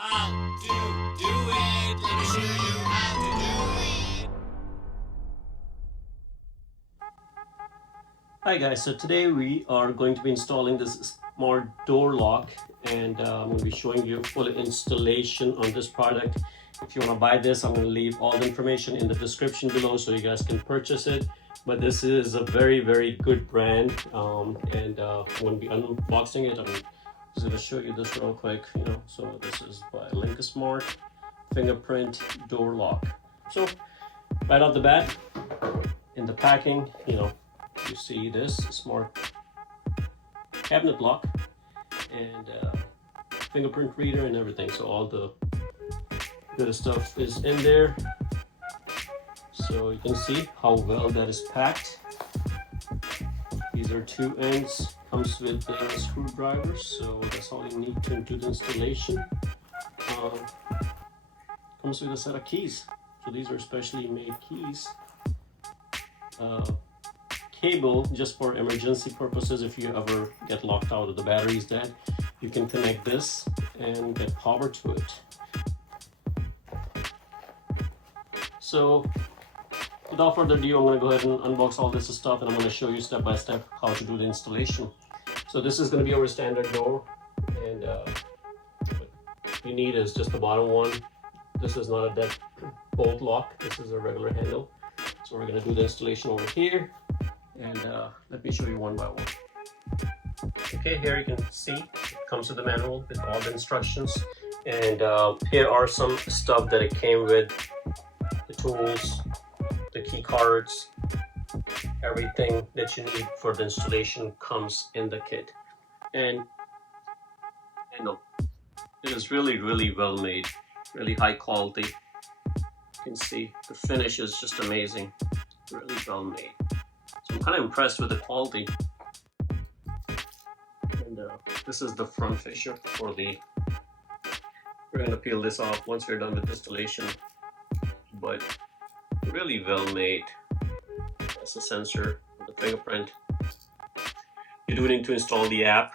how to do it. Let me show you how to do it. Hi guys, so today we are going to be installing this smart door lock, and I'm going to be showing you full installation on this product. If you want to buy this, I'm going to leave all the information in the description below so you guys can purchase it. But this is a very good brand, and I'm going to be unboxing it. I'm just going to show you this real quick. So this is by Elink Smart Fingerprint door lock. So right off the bat, in the packing, you see this smart cabinet lock and fingerprint reader and everything. So all the good stuff is in there. So you can see how well that is packed. These are two ends. Comes with screwdrivers, so that's all you need to do the installation. Comes with a set of keys. So these are specially made keys. Cable just for emergency purposes. If you ever get locked out of the batteries dead, you can connect this and get power to it. So without further ado, I'm going to go ahead and unbox all this stuff, and I'm going to show you step by step how to do the installation. So this is going to be our standard door, and what you need is just the bottom one. This is not a deadbolt lock, this is a regular handle. So we're going to do the installation over here. And let me show you one by one. Okay, here you can see it comes with the manual with all the instructions, and here are some stuff that it came with: the tools, the key cards, everything that you need for the installation comes in the kit. And it is really well made, really high quality. You can see the finish is just amazing, really well made. I'm kind of impressed with the quality. And this is the front fissure for the. We're going to peel this off once we're done with installation, but really well made. That's the sensor, the fingerprint. You do need to install the app,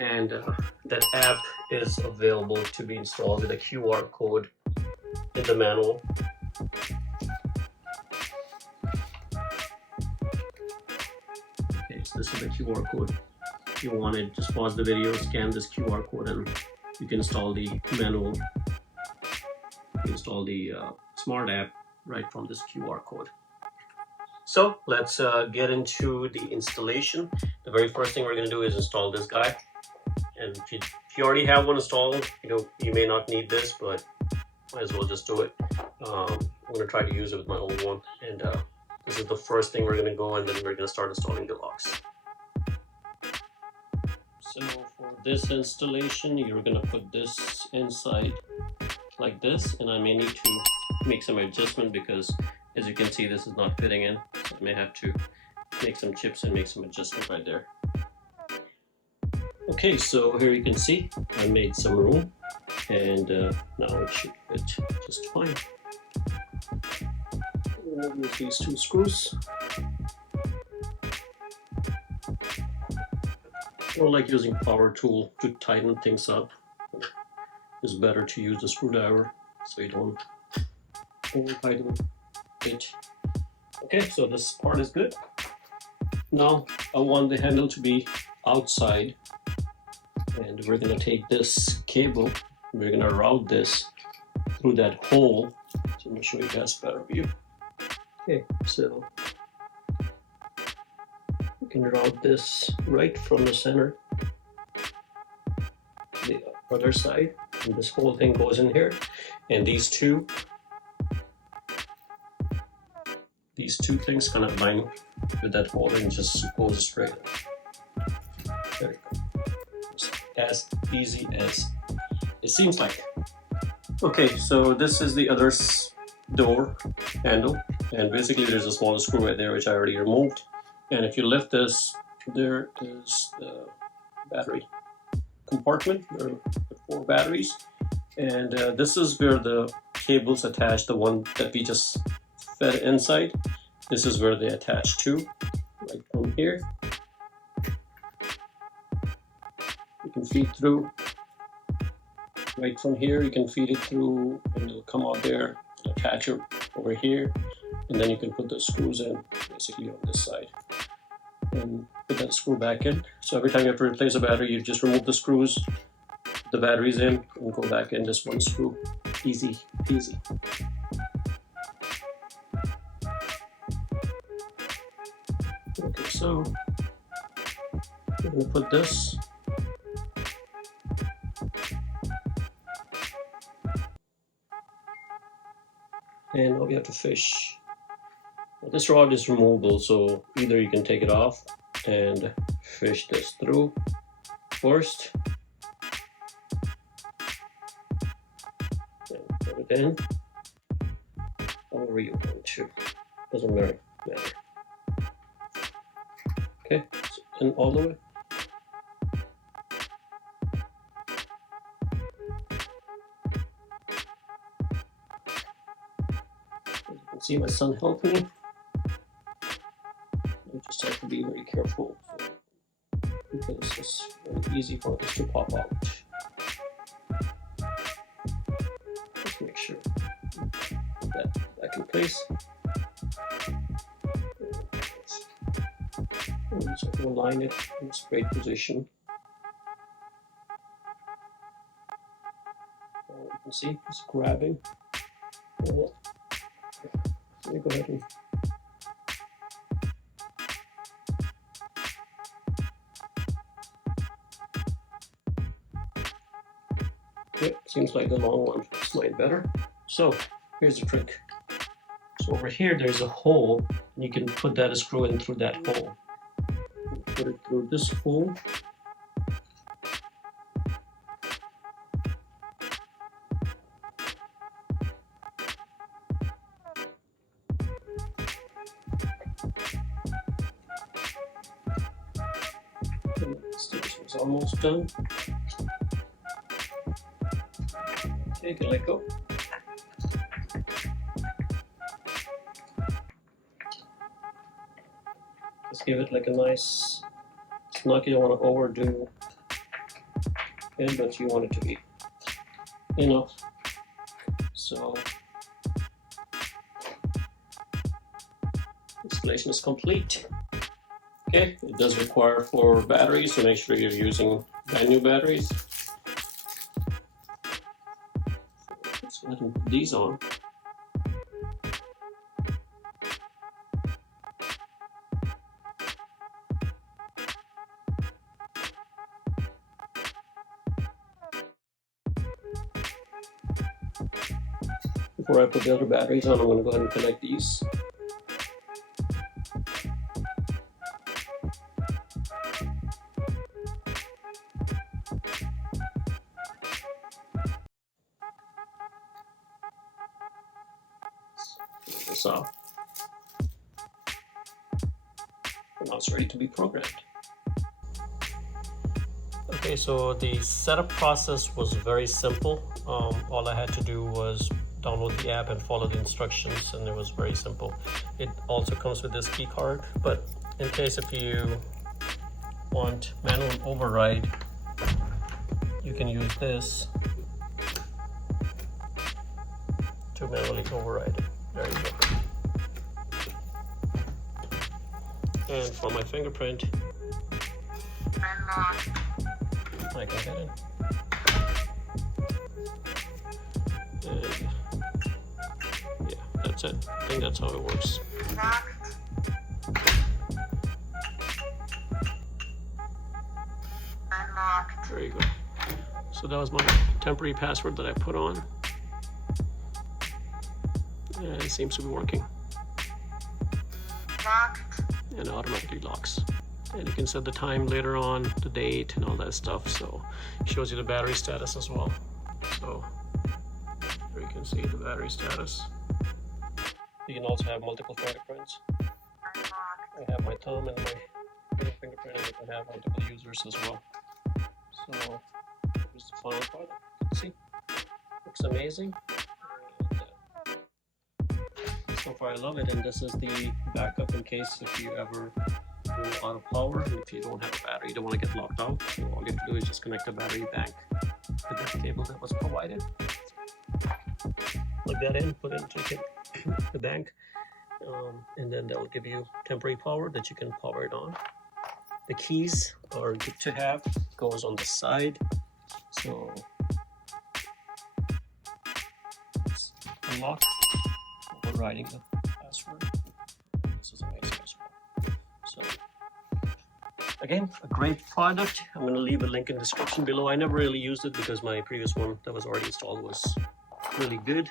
and that app is available to be installed with a QR code in the manual. This is the QR code. If you want it, just pause the video, scan this QR code, and you can install the manual. You can install the smart app right from this QR code. So let's get into the installation. The very first thing we're going to do is install this guy. And if you already have one installed, you may not need this, but might as well just do it. I'm going to try to use it with my old one, and this is the first thing we're going to go, and then we're going to start installing the locks. So for this installation, you're going to put this inside like this, and I may need to make some adjustment because, as you can see, this is not fitting in. So I may have to make some chips and make some adjustment right there. Okay, so here you can see I made some room, and now it should fit just fine. With these two screws. Or like using power tool to tighten things up. It's better to use the screwdriver so you don't over tighten it. Okay, so this part is good. Now I want the handle to be outside, and we're gonna take this cable, we're gonna route this through that hole. So let me show you guys a better view. Okay, so you can route this right from the center to the other side, and this whole thing goes in here, and these two things kind of line with that hole and just goes straight in. There you go. It's as easy as it seems like. Okay, so this is the other door handle, and basically there's a small screw right there which I already removed, and if you lift this, there is the battery compartment. There are 4 batteries, and this is where the cables attach, the one that we just fed inside. This is where they attach to, right from here. You can feed through Right from here, you can feed it through and it'll come out there, attach it over here, and then you can put the screws in basically on this side and put that screw back in. So every time you have to replace a battery, you just remove the screws, put the batteries in, and go back in just one screw. Easy peasy. Okay, so we're going to put this. And now we have to fish. Well, this rod is removable, so either you can take it off and fish this through first. And put it in. However you want to. Doesn't matter. Okay, so in all the way. As you can see, my son helped me. You just have to be very careful because it's very easy for this to pop out. Just make sure put that back in place. And so align it in a straight position. You can see it's grabbing. So we go ahead and okay, seems like the long one fits mine better. So here's the trick. So over here there's a hole, and you can put that screw in through that hole. Put it through this hole. And the station's almost done. Okay, you can let go. Just give it like a nice snug. You don't want to overdo it, but you want it to be enough. So installation is complete. Okay, it does require 4 batteries, so make sure you're using brand new batteries. Let's go ahead and put these on. Before I put the other batteries on, I'm going to go ahead and connect these. Take this off. And now it's ready to be programmed. Okay, so the setup process was very simple. All I had to do was download the app and follow the instructions, and it was very simple. It also comes with this key card, but in case if you want manual override, you can use this to manually override it. There you go. And for my fingerprint, I can get in. And yeah, that's it. I think that's how it works. There you go. So that was my temporary password that I put on. And it seems to be working. And it automatically locks. And you can set the time later on, the date and all that stuff. So it shows you the battery status as well. So here you can see the battery status. You can also have multiple fingerprints. I have my thumb and my fingerprint, and you can have multiple users as well. So here's the final product. You can see, looks amazing. And, so far I love it, and this is the backup in case if you ever go out of power and if you don't have a battery, you don't want to get locked out. So all you have to do is just connect a battery bank with the cable that was provided. Plug that in, put it into the bank, and then that will give you temporary power that you can power it on. The keys are good to have, goes on the side, so unlock, overriding the password. This is amazing as well. So again, a great product. I'm going to leave a link in the description below. I never really used it because my previous one that was already installed was really good.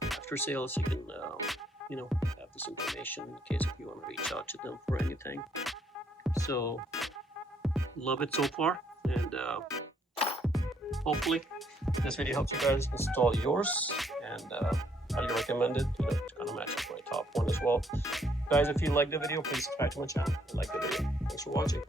After sales, you can have this information in case if you want to reach out to them for anything. So love it so far, and hopefully this video helps you guys install yours, and highly recommend it. It's kind of matches my top one as well. Guys, if you like the video, please subscribe to my channel and like the video. Thanks for watching.